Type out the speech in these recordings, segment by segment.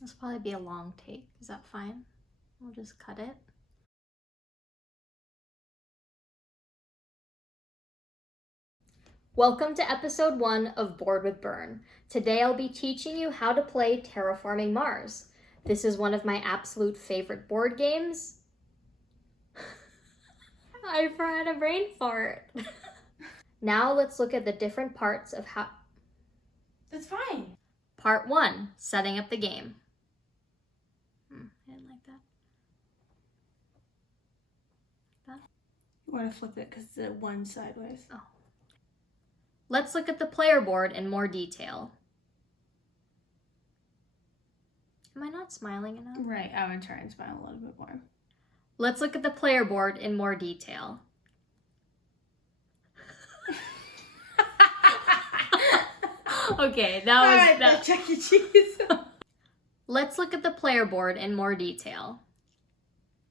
This will probably be a long take. Is that fine? We'll just cut it. Welcome to episode 1 of Board with Burn. Today I'll be teaching you how to play Terraforming Mars. This is one of my absolute favorite board games. I've had a brain fart. Now let's look at the different parts of how... That's fine. Part 1, setting up the game. I didn't like that. You want to flip it because the one sideways. Oh. Let's look at the player board in more detail. Am I not smiling enough? Right, I would try and smile a little bit more. Let's look at the player board in more detail. Okay, that was... Alright, that... Chuck E. Cheese. Let's look at the player board in more detail.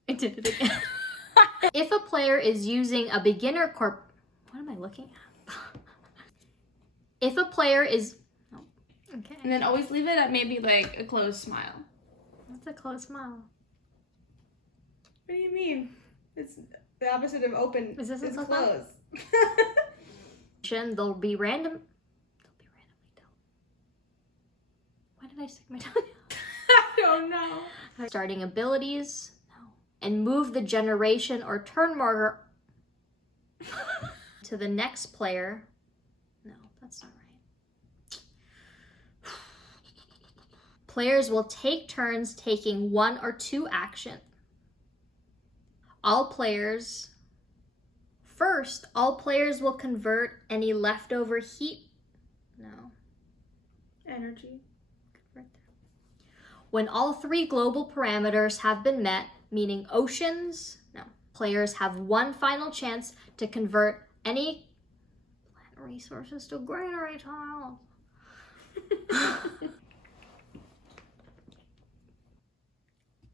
I did it again. If a player is using a beginner corp... What am I looking at? If a player is... Oh, okay. And then always leave it at maybe like a closed smile. What's a closed smile? What do you mean? It's the opposite of open. Is this a it's closed closed? They'll be randomly dealt. Why did I stick my tongue out? I don't know. Starting abilities. No. And move the generation or turn marker to the next player. No, that's not right. Players will take turns taking 1 or 2 actions. All players will convert any leftover heat. No. Energy. Right there. When all 3 global parameters have been met, meaning oceans, no. Players have 1 final chance to convert any plant resources to granary tiles.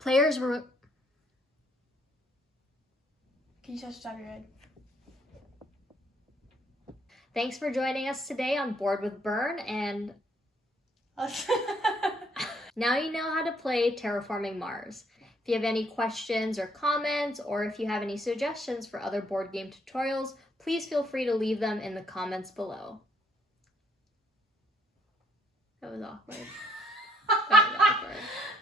Players were... Can you touch the top of your head? Thanks for joining us today on Board with Burn, and now you know how to play Terraforming Mars. If you have any questions or comments, or if you have any suggestions for other board game tutorials, please feel free to leave them in the comments below. That was awkward. That was awkward.